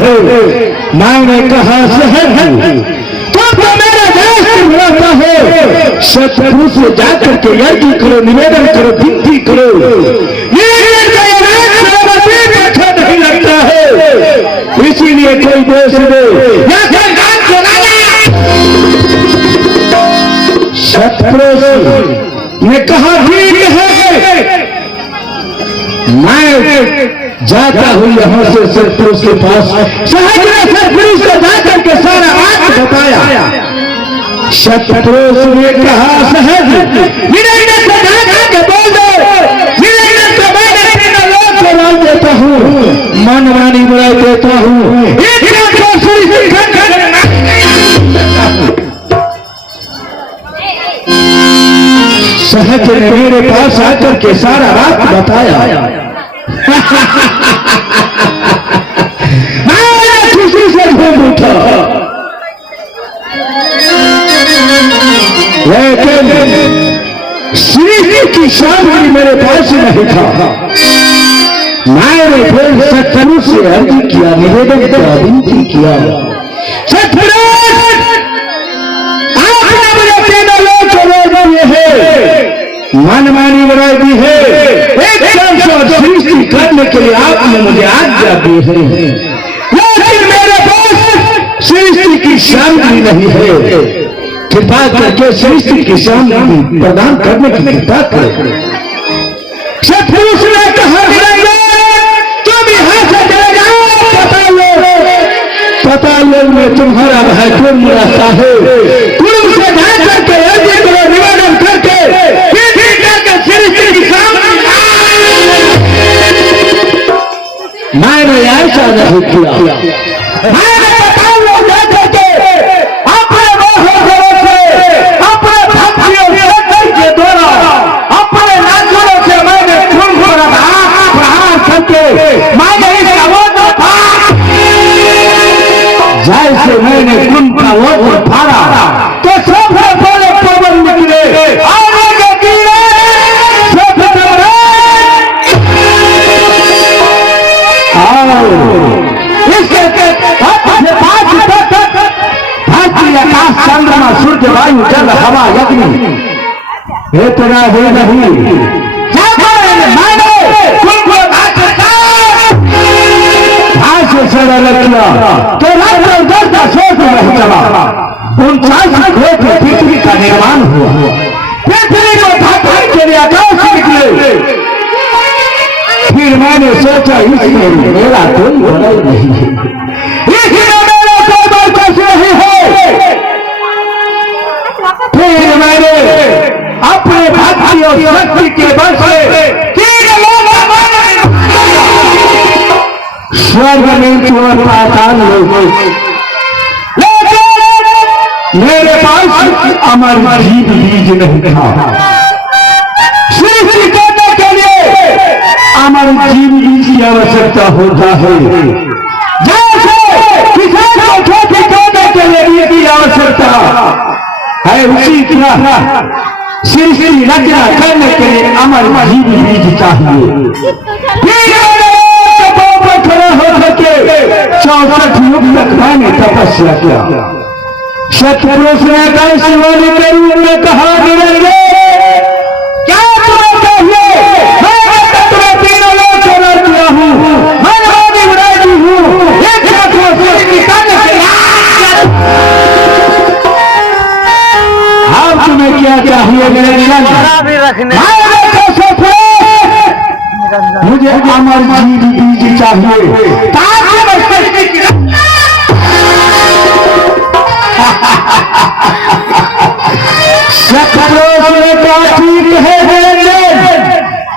है। मैंने कहा सहज तो मेरा शास्त्र बुलाता है, शत्रु से जाकर के अर्जी करो, निवेदन करो, विनती करो। अच्छा नहीं लगता है, इसीलिए कोई दोष दे। शत्रु ने कहा ठीक है, मैं जाता हूं यहां से शत्रु के पास। सहज ने शत्रु से जाकर के सारा बात बताया। शत्रु ने कहा सहज विनय से जाकर के बोल दो, विनय से मैं अपने लोग को डाल देता हूं, मनमानी बुरा देता हूं। सहज ने मेरे पास आकर के सारा बात बताया। मैं खुशी से घूम उठा, लेकिन श्री की सामग्री मेरे पास नहीं था। मैंने फिर शत्रु से अर्जी किया, निवेदन किया, विनती किया। शत्रु आपने मुझे तीनों लोग को रोक दिए हैं, मनमानी बनाई दी है, एक सृष्टि करने के लिए आपने मुझे आज्ञा दी है, लेकिन मेरे पास सृष्टि की सामग्री नहीं है। कृपा करके सृष्टि की सामग्री प्रदान करने की कृपा करें। शत्रु ने कहा तुम यहां से चले जाओ, पतालों में तुम्हारा भाई कुर्म रहता है। कुर्म से जाकर के अर्जी करो, निवेदन करके मैंने ऐसा नहीं किया। मैंने पतालों जाकर के अपने मोहरों से, अपने भक्तियों के द्वारा, अपने नाचों से मैंने खून को प्रहार करके मैंने इसका वोट फाड़ा। जैसे मैंने खून का वोट फाड़ा तो सबसे पहले पवन निकले, चंद्रमा, सूर्य, वायु, जल, हवा, अग्नि, इतना ही नहीं, तो रात दर्द का सोच नहीं चला। 49 घोट पृथ्वी का निर्माण हुआ। पृथ्वी को ढकने के लिए आकाश निकले। फिर मैंने सोचा इसमें मेरा कोई बड़ा नहीं है, इसमें मेरा कोई बरकत नहीं है। फिर मैंने अपने भक्ति और शक्ति के बल से स्वर्ग में और पाताल में, मेरे पास अमर जीव बीज नहीं था। सृष्टि करने के लिए अमर जीव बीज की आवश्यकता होता है। जैसे किसान को खेती करने के लिए बीज की आवश्यकता है, उसी तरह सृष्टि रचना करने के लिए अमर जीव बीज चाहिए। खड़ा हो सके 64 युग तक मैंने तपस्या किया। शत्रु ने कैसी वाली करूं में कहा गिरेंगे, क्या तुम्हें चाहिए? मैं तुम्हें तीनों लोग छोड़ा दिया हूं, मैं आदि विराजी हूं, एक अब तुम्हें क्या चाहिए निरंजन? मुझे अमर जीव बीज चाहिए। शत्रु ने कहा ठीक है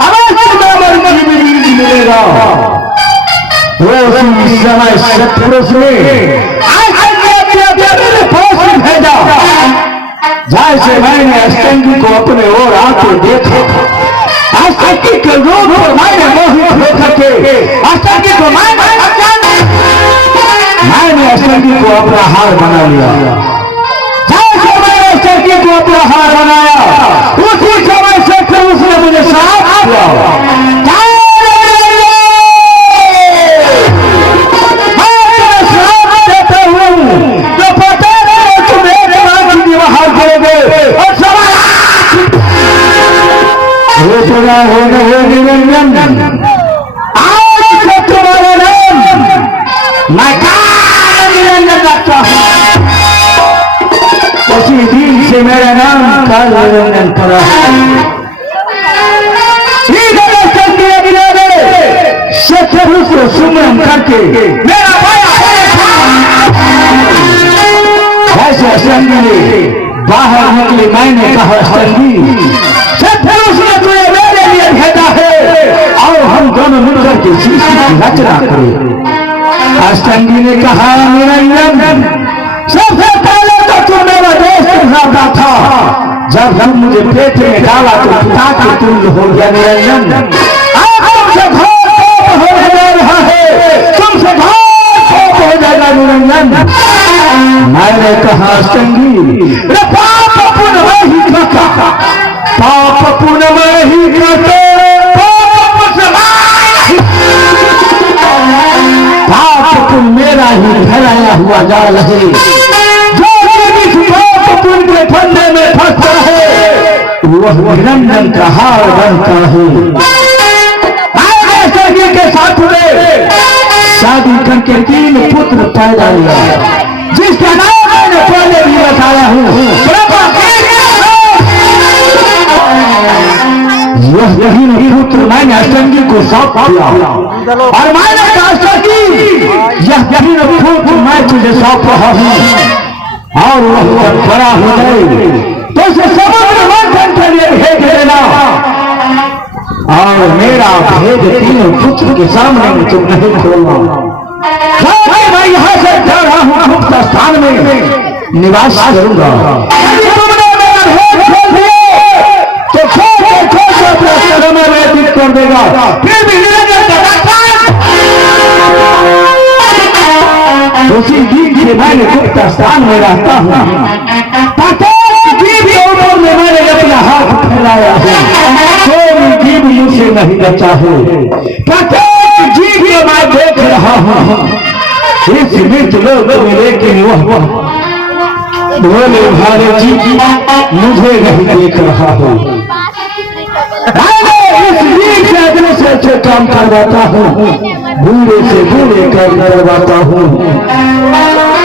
अवश्य अमर जीव बीज मिलेगा। उसी समय शत्रु ने भेजा। जैसे मैंने अष्टंगी को अपने ओर आते देखा, अष्टंगी के रूप को मैंने मोहित होकर के अष्टंगी को मैंने अष्टंगी को अपना हार बना लिया। जैसे मैंने अष्टंगी को अपना हार बनाया, उसी समय से उसने मुझे साथ दिया। तेरा हो निरंजन, आज से तुम्हारा नाम मैं काल निरंजन रखता हूँ। उसी दिन से मेरा नाम काल निरंजन पड़ा। सत्पुरुष को सुमरन करके मेरा ऐसे अष्टंगी ने बाहर निकले। मैंने कहा अष्टंगी, सत्पुरुष ने तुझे मेरे लिए भेजा है और हम दोनों मिलकर के सृष्टि की रचना करें। अष्टंगी ने कहा निरंजन, सबसे पहले तो तू मेरा दोस्त रहता था, जब हम मुझे पेट में डाला तो पिता के तुल्य हो गया निरंजन। होने जा रहा है, तुमसे बहुत हो जाएगा निरंजन। मैंने कहा अष्टंगी, पाप पुण्य मैं ही करता, पाप पुण्य मैं ही करते, पाप पुण्य मेरा ही फैलाया हुआ जाल है। जो इस पाप पुण्य के फंदे में फंसता है वह निरंजन का हार बनता है। के साथ में शादी करके 3 पुत्र पैदा हुआ, जिसका नाम मैंने पहले भी बताया हूँ। यही पुत्र मैंने अष्टंगी को सौंप दिया और मैंने कहा अष्टंगी, यही पुत्र मैं तुझे सौंप रहा हूँ और वह बड़ा हो जाए तो उसे समुद्र मंथन के लिए भेज देना और मेरा भेद 3 पुत्र के सामने में तुम नहीं खोलना। मैं यहाँ से जा रहा हूँ, मुक्त स्थान में निवास करूंगा। यदि तुमने मेरा भेद खोल दिया तो छोटे अपने शहर में व्यतीत कर देगा। फिर भी उसी दिन से मैंने गुप्त स्थान में रहता हूँ। मैंने अपना हाथ फैलाया है, कोई जीव मुझसे नहीं बचा है। प्रत्येक जीव को मैं देख रहा हूँ इस मृत लोक में, लेकिन वह भोले भाले जी मुझे नहीं देख रहा हो। इस जीव से अच्छे से अच्छे काम करवाता हूँ, बूढ़े से बूढ़े काम करवाता हूँ।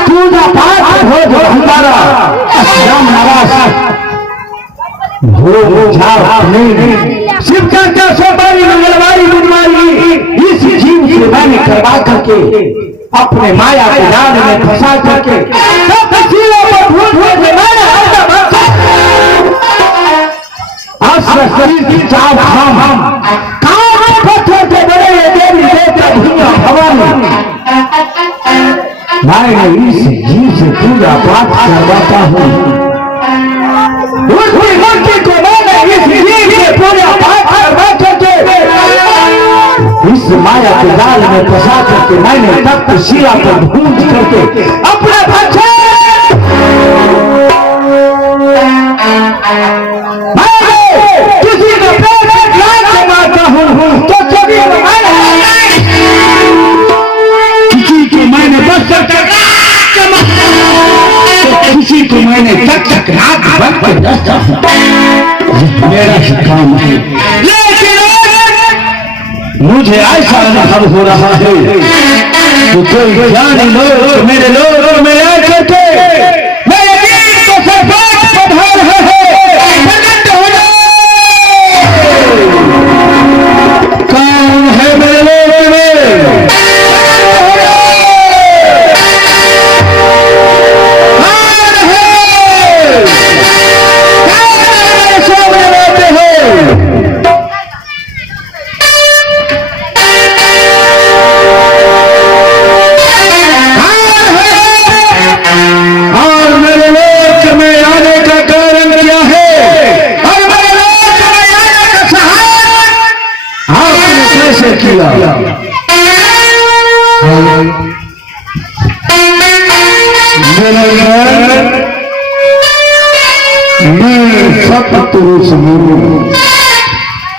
पूजा पाठ हो जो हमारा राम नवास शिव का सोमवारी मंगलवारी बुधवारी इस जीव से मैंने करवा करके अपने माया के जाल में फंसा करके शरीर की चाप हम पत्थर के बड़े देवी देवता भूमिया भवन मैंने इस जीव से पूजा पाठ करवाता हूँ। उसी मूर्ति को मैंने इस जीव से पूजा पाठ करवा करके इस माया के जाल में फंसा करके मैंने तख्त शिला पर भूज करके अपने बच्चे किसी को मारता हूँ तो कभी किसी को मैंने बस किसी को मैंने तक रात भर पर दस्ता हूँ। मेरा काम है, लेकिन मुझे ऐसा अनुभव हो रहा है तो कोई ज्ञानी लोग मेरे लोग में आकर के मेरे दिल को सरपाट पढ़ा रहे हैं। प्रकट हो जाओ, कौन है मेरे लोग में? मैं सतपुरुष हूँ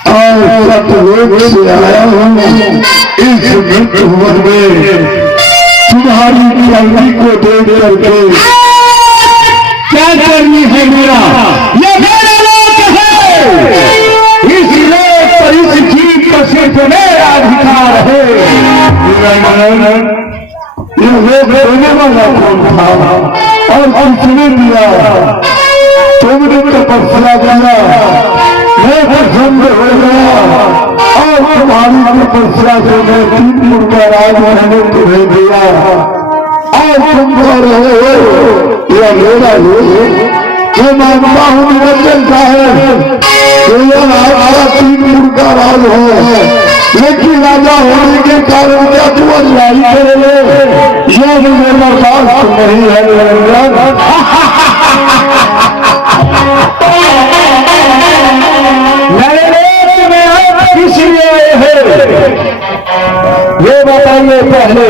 और सतलोक से आया हूँ। इस मृत्यु भवन में तुम्हारी प्रगति को देख करके क्या करनी है? मेरा ये मेरा लोक है, इस लोक तो सिर्फ मेरा अधिकार है। ये लोग देने वाला कौन था और किसने दिया? तुमने तपस्या किया, मैं प्रसन्न हो गया और तुम्हारी तपस्या से मैं 3 दिन का राज मैंने तुम्हें दिया और तुम कह रहे हो यह मेरा लोग। मैं मानता हूँ निरंजन साहब तो यह आपका 3 दिन का राज है, लेकिन राजा होने के कारण क्या तू अन्यायी करेंगे? यह मुझे बर्दाश्त नहीं है निरंजन। इसलिए ये बताइए पहले,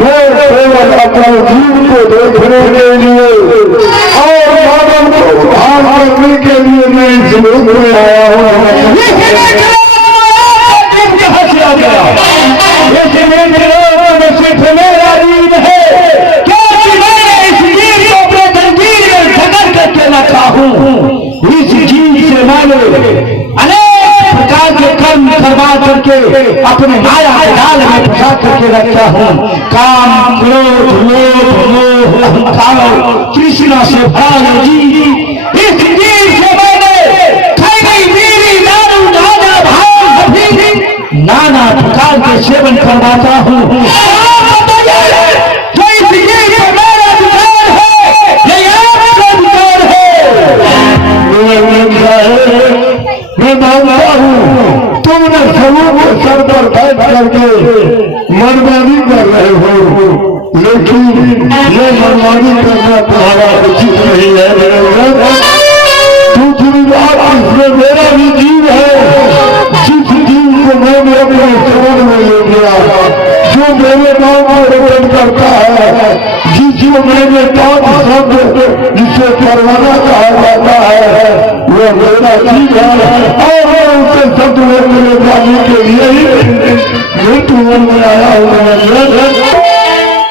मैं केवल अपने जीव को देखने के लिए और मानव को उद्धार करने के लिए मैं इस लोक में आया हूँ। सिर्फ मेरा जीव है, क्योंकि मैं इस जीव को अपने जंजीर में जकड़ करके न चाहूँ। इस जीव से मैंने प्रकार के कर्म करवा करके अपने माया के जाल में फंसा करके रखा हूँ। काम, क्रोध, लोभ, मोह, अहंकार, तृष्णा से भरा जी इस जीव से मैंने खैनी, बीड़ी, दारू, गांजा, भांग सभी नाना प्रकार के सेवन करवाता हूँ। जो इस जीव से मेरा अधिकार है, ये आपका अधिकार है। मैं मानता हूँ तुमने सबों को सर पर बैठ करके मनमानी कर रहे हो, लेकिन ये मनमानी करना तुम्हारा उचित नहीं है। दूसरी बात, इसमें मेरा भी जीव है। जिस जीव को मैंने अपने शरण में ले गया, जो मेरे नाम को रोपण करता है, जिसको मैंने काम शब्द जिसे परवाना कहा जाता है, वो मेरा जीव है और उसे शब्द मेरे जाने के लिए ही मृत्यु में आया हूँ।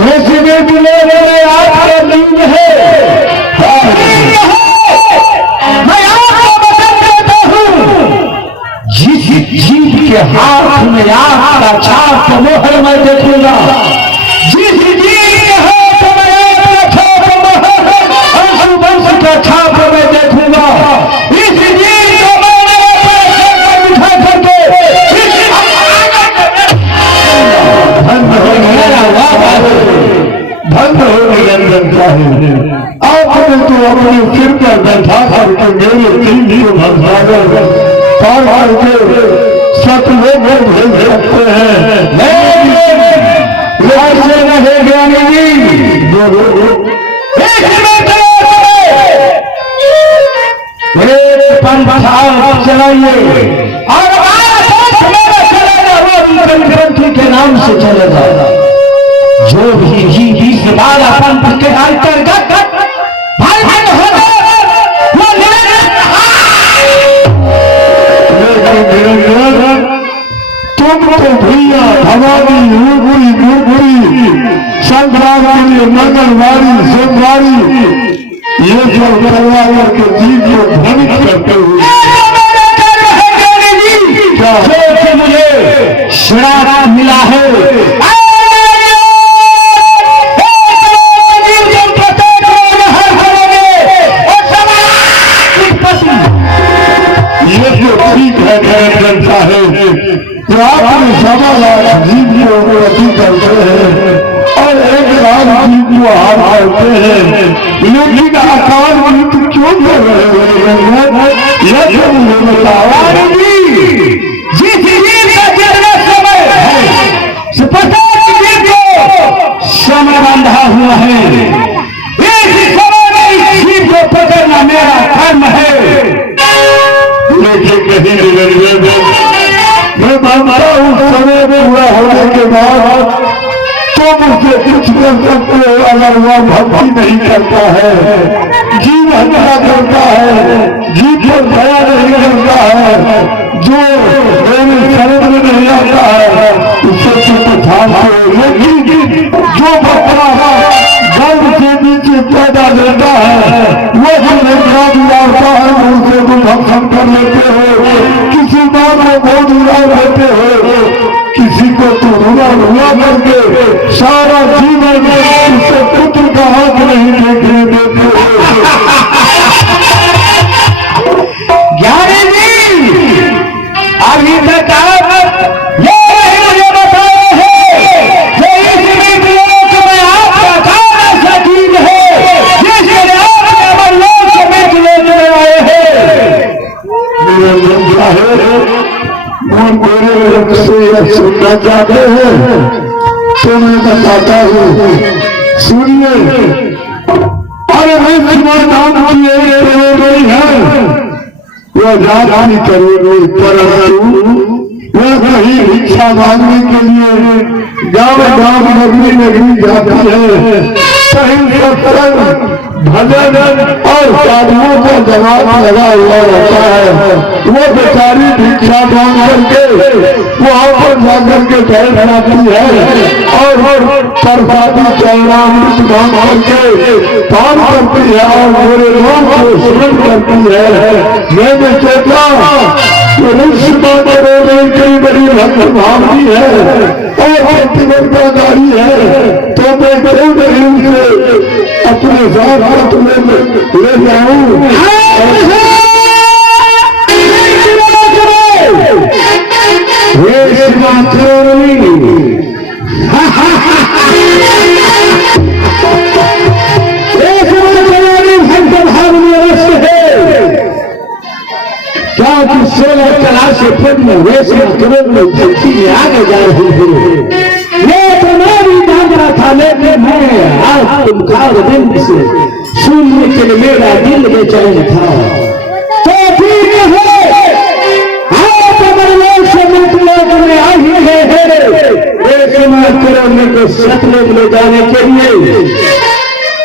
ऐसे में मिले मेरे आपका जीव है। मैं आपको बता देता हूँ, जिस जीव के हाथ में आपका छाप मोहर मैं देखूंगा, जिस जीव के हाथ में आपका छाप मोहर अंशुवंश का छाप मैं देखूंगा, इस जीव को मैंने बिठा करके धन हो निरंजन साहिब। आपने तो अपने सिर पर बैठा करके मेरे दिल को भगवान पार करके सतलों में भेज सकते हैं। ऐसे नहीं ज्ञानी जी, चलाइए और ग्रंथी के नाम से चलेगा। जो भी इस बाला पंथ के अंतर्गत तुम तो भैया हमारी रूबुरी गुरगुरी संक्रांति, मंगलवारी, सोमवारी ये सब करवा के जीव को ध्वनित करते हुए मुझे श्राप मिला है। ये जो ठीक है जनता है तो आपने 1.25 लाख जीव को अति करते हैं और 1 लाख जीव को हार करते हैं, लेकिन आकार मृत्यु क्यों कर रहे हो? यह जो मुझे बताओ। जिस जीव का जन्म समय है, समय बंधा हुआ है, इस समय में इस जीव को पकड़ना मेरा धर्म है। लेकिन कहीं मैं मानता हूँ समय पूरा होने के बाद तो मुझसे कुछ कर सकते हो। अगर वह भक्ति नहीं करता है, जीव हत्या करता है, जीव पर दया नहीं करता है, जो मेरे शरण में नहीं आता है, उससे लेकिन जो बकरा गर्भ से नीचे पैदा लेता है, वो जो लेकर आता है उसे को भक्षण कर लेते हो। किसी बात में बहुत बुरा रहते हो, किसी को तो रुआ रुआ करके सारा जीवन उससे पुत्र का हाथ नहीं देखने देते हो। ज्ञानी जी अभी तक आप ये मुझे बताए हैं कि इस लोक में आपका काम ऐसा चीज है जिसके लिए आपने अमरलोक से लोक में आए हैं। मेरे से सुनना चाहते हैं तो मैं बताता हूँ, सुनिए। अरे मैं नाम की है वह रानी करोगी, परंतु वह कहीं भिक्षा मांगने के लिए गाँव गाँव नगरी नगरी जाती है, कहीं सत्संग भजन और साधुओं का जवाब लगा हुआ रहता है। वो बेचारी भिक्षा मांग करके वहां पर जाकर के बैठ जाती है और प्रसादी चरणामृत मांग करके पान करती है और मेरे लोग को स्मरण करती है। मैंने सोचा कई बड़ी भक्त भावनी है और प्रतिबद्धताकारी है, तो मैं क्यों नहीं उसे अपने साथ ले जाऊं। क्या कि 16 क्लास से फिर में वैसे करोड़ में धरती में आगे जा रही है। ये तो मैं भी जान रहा था, लेकिन मैं आज तुमकार दिन से सुनने के लिए मेरा दिल में चलन था। तो ठीक है, आप अमरलोक से मृतलोक में आ ही गए हैं करोड़ को सतलोक ले जाने के लिए,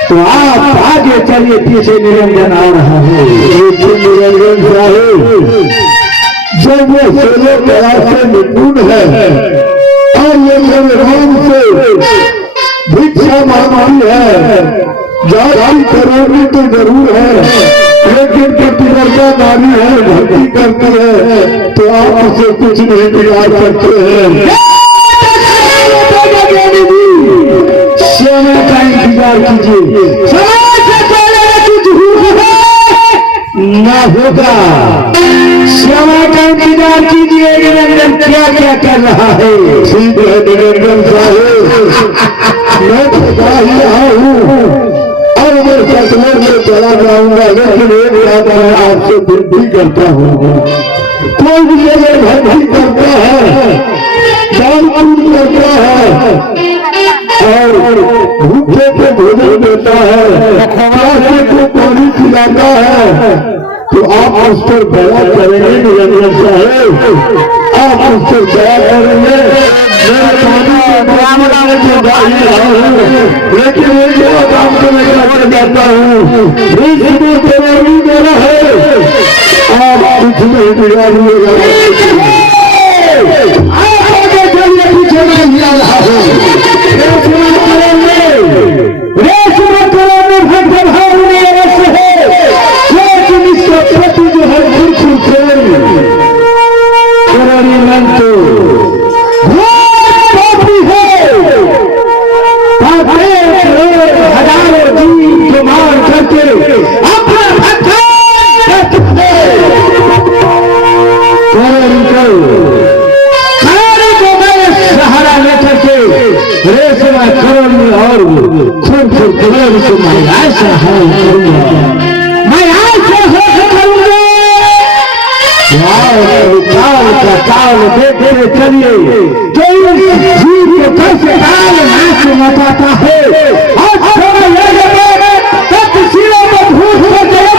तो आप आगे चलिए, पीछे निरंजन आ रहा है। निरंजन साहेब जब वो 16 क्लास से निपुण है और ये राम से भिक्षा मांगती है, जाति करोगी तो जरूर है, लेकिन प्रतिवर्षा नारी है, भक्ति करती है, तो आप उसे कुछ नहीं बिगाड़ सकते हैं। समय का इंतजार कीजिए, समय से पहले कुछ ना होगा। समय का इंतजार कीजिए, निरंजन क्या क्या कर रहा है। ठीक है निरंजन साहेब, मैं बता ही रहा हूँ और मैं सतलोक में चला जाऊंगा, लेकिन एक बात मैं आपसे विनती करता हूँ, कोई भी जगह भक्ति करता है, दान पुण्य करता है और भूखे को भोजन देता है, प्यासे को पानी पिलाता है, तो आप उस पर दया करेंगे निरंजन साहेब, आप उस पर दया करेंगे। मैं पानी के बराबर में जा ही रहा हूँ, लेकिन एक काम को मैं कर जाता हूँ, को तैयारी मेरा है, आप कुछ नहीं बिगाड़िएगा। पीछे नहीं आ रहा हूँ, भक्त भाव में अवश्य है, लेकिन इसका प्रति जो है बिल्कुल प्रेम मन तो हजारों जीव को मार करके अपना सहारा लेकर के रेशमा करोड़ में और खूब खूब करोड़ को मैं ऐसा हाल करूंगा, मैं ऐसा हो करूंगा। काल का काल देखते चलिए, जो इस जीव को कैसे काल नाच मचाता है और समय लगेगा तब सिरों को भूत को जगह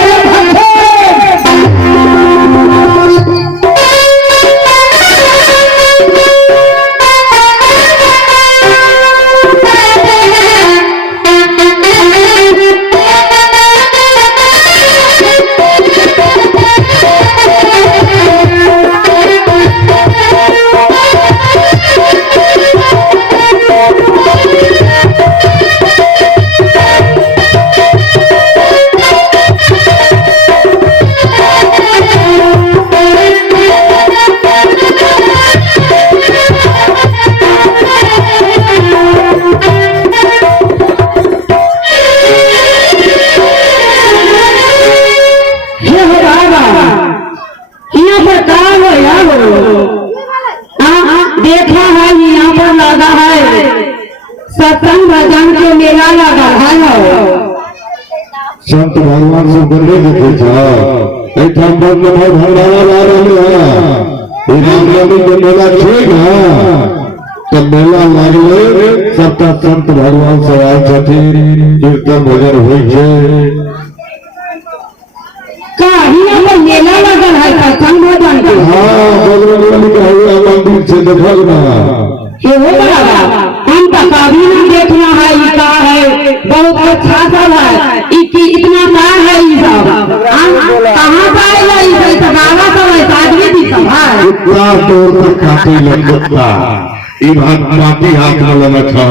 सत्संग भजन के मेला लगा है। संत भगवान से बोले देखे छा एठाम बंद बहुत हमारा ला रहे हैं रामनवमी के मेला छेगा तो मेला लागले सबका संत भगवान से आए छथिन कीर्तन भजन होइ छे कहीं पर मेला लगल है सत्संग भजन के। हाँ बजरंग का हुआ मंदिर से देखल ना ये हो बराबर हम तो कभी ना देखना है ये का है बहुत अच्छा सब है इतना ना है ये सब हम कहाँ पाएगा ये सब गावा सब है सादगी दी सब है इतना दूर तक काटी लगता इधर माटी हाथ में लगा था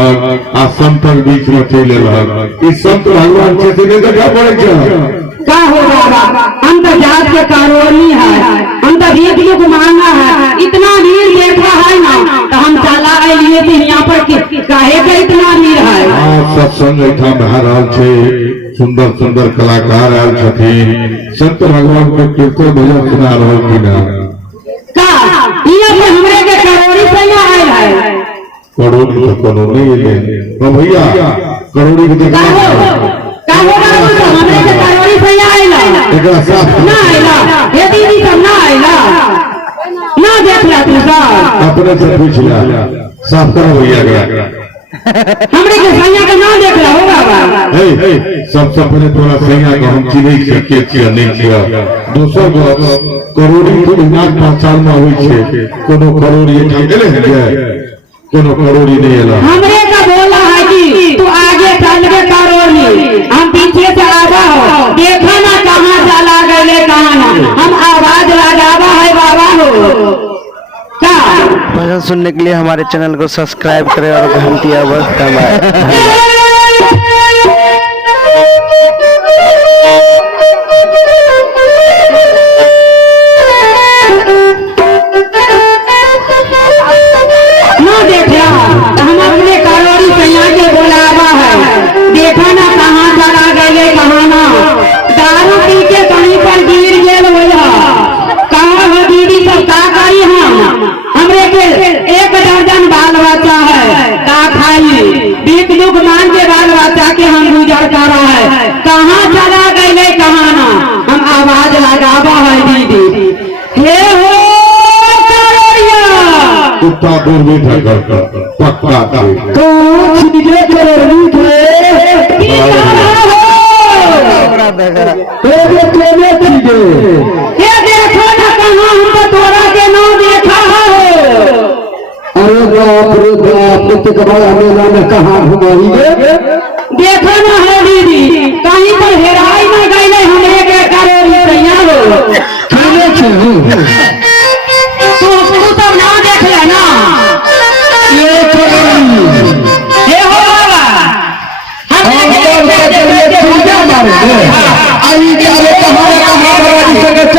आ संतर बीच में चले लगा इस संत भगवान से देखा पड़े क्या हो बाबा हम तो जात के कारोनी है हम तो रेडियो को मांगा है इतना भीड़ देखा है ना तो हम चला लिए थे यहाँ पर काहे का इतना भीड़ है। सत्संग महाराज छे सुंदर सुंदर कलाकार आयल छथिन संत भगवान के कीर्तन भजन सुना रहे कि ना का ये पे हमरे के करोड़ी से आयल है करोड़ी तो करोड़ी ले भैया करोड़ी के का हो हमरे के करोड़ी से आयल एकरा साफ ना आयला ये दीदी सब ना आयला ना देखला तू सब अपने से पूछ लिया साफ करो भैया गया हमरे के सैया के ना देखला हो बाबा हे सबसे पहले तोरा सैया के हम चिन्ह के छिया नहीं छिया दोसर करोड़ी के नाक पहचान में होई छे कोनो करोड़ी ठाम गेले है कोनो करोड़ी नहीं एला हमरे का बोला है कि तू आगे चल के करोड़ी हम पीछे से आवा हो देखा ना कहाँ चला गए कहाँ ना हम आवाज लगावा है बाबा हो क्या भजन सुनने के लिए हमारे चैनल को सब्सक्राइब करें और घंटी आवाज दबाएं। कहाँ चला गए कहाँ ना हम आवाज लगावा है दीदी हे हो कुत्ता दूर बैठा कर पक्का तो चीजें करोड़ी थे ये देखो ना कहाँ हम तो तोरा के ना देखा है। अरे बाप रे बाप कितने बड़ा मेला में कहाँ घुमाएंगे देखो ना है दीदी कहीं पर हेराई ना गई हमरे के करोड़ी सैया हो तू सब ना देख लेना ये हो बाबा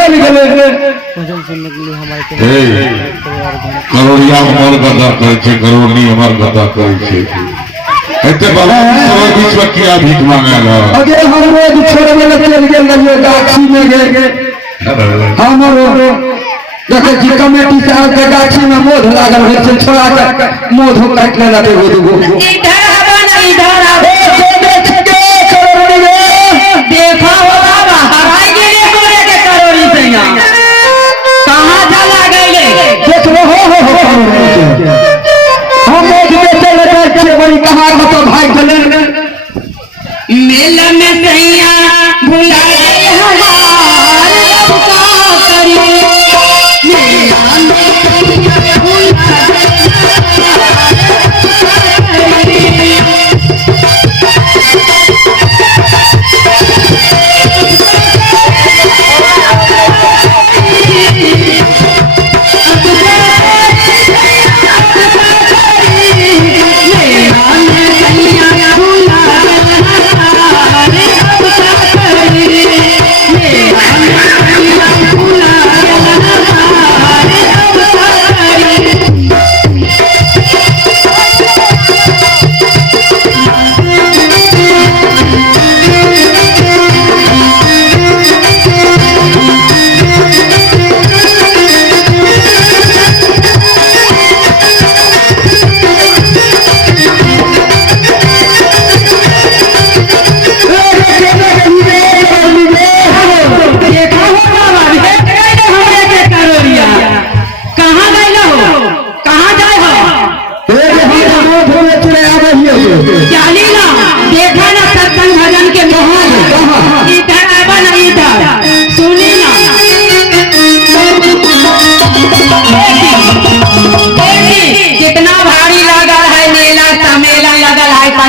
भजन सुनने के लिए हमारे करोड़िया हमार गदा करे करोड़ी हमार गदा करे एते बहुत बीच में किया भीख मांगेला अगे हम रोज छोड़े में चल गेल रहिए गाछी में गए हमरो देखे जी कमेटी से आज गाछी में मोध लागल है से छोड़ा के मोध काट लेला एगो दूगो इधर आवा ना इधर आवा देखा हो बाबा हराई गेले कोरे के करोड़ी सैया कहाँ चला गए देखो हो हम मोध बेचे ले जाए बड़ी कहां तो भाई चले मेला में सैया भुला गए हमारे अब का करी मेला में सैया भुला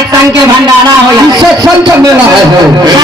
सत्संग के भंडारा हो सत्संग का मेला है